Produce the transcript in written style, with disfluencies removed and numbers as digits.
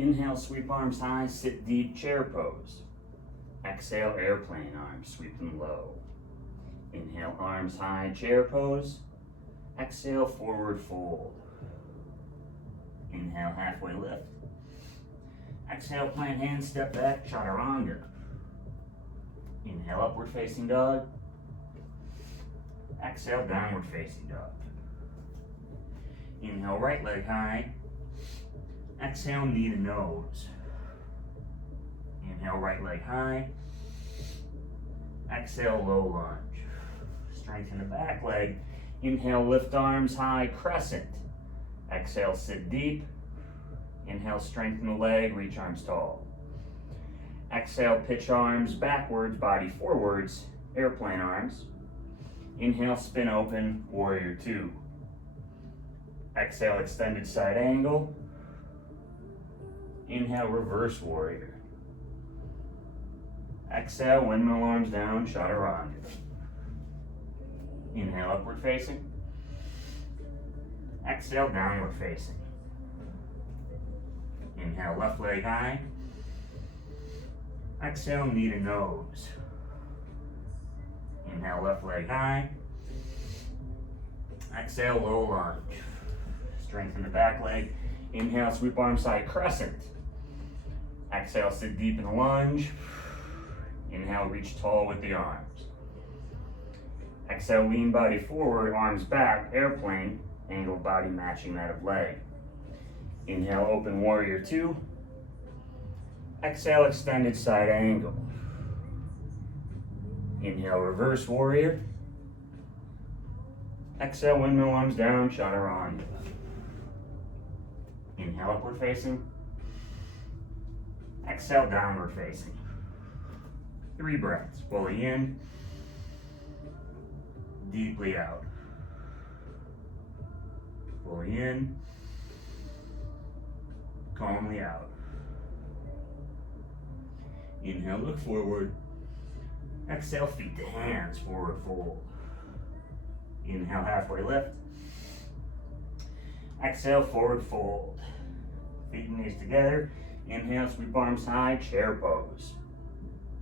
Inhale, sweep arms high, sit deep, chair pose. Exhale, airplane arms, sweep them low. Inhale, arms high, chair pose. Exhale, forward fold. Inhale, halfway lift. Exhale, plant hands, step back, chaturanga. Inhale, upward facing dog. Exhale, downward facing dog. Inhale, right leg high. Exhale, knee to nose. Inhale, right leg high. Exhale, low lunge. Strengthen the back leg. Inhale, lift arms high, crescent. Exhale, sit deep. Inhale, strengthen the leg, reach arms tall. Exhale, pitch arms backwards, body forwards, airplane arms. Inhale, spin open, warrior two. Exhale, extended side angle. Inhale, reverse warrior. Exhale, windmill arms down, chaturanga. Inhale, upward facing. Exhale, downward facing. Inhale, left leg high. Exhale, knee to nose. Inhale, left leg high. Exhale, low lunge. Strengthen the back leg. Inhale, sweep arm side crescent. Exhale, sit deep in the lunge. Inhale, reach tall with the arms. Exhale, lean body forward, arms back, airplane, angled body matching that of leg. Inhale, open warrior two. Exhale, extended side angle. Inhale, reverse warrior. Exhale, windmill arms down, chaturanga. Inhale, upward facing. Exhale, downward facing. 3 breaths, fully in, deeply out. Fully in, calmly out. Inhale, look forward. Exhale, feet to hands, forward fold. Inhale, halfway lift. Exhale, forward fold. Feet and knees together. Inhale, sweep arms high, chair pose.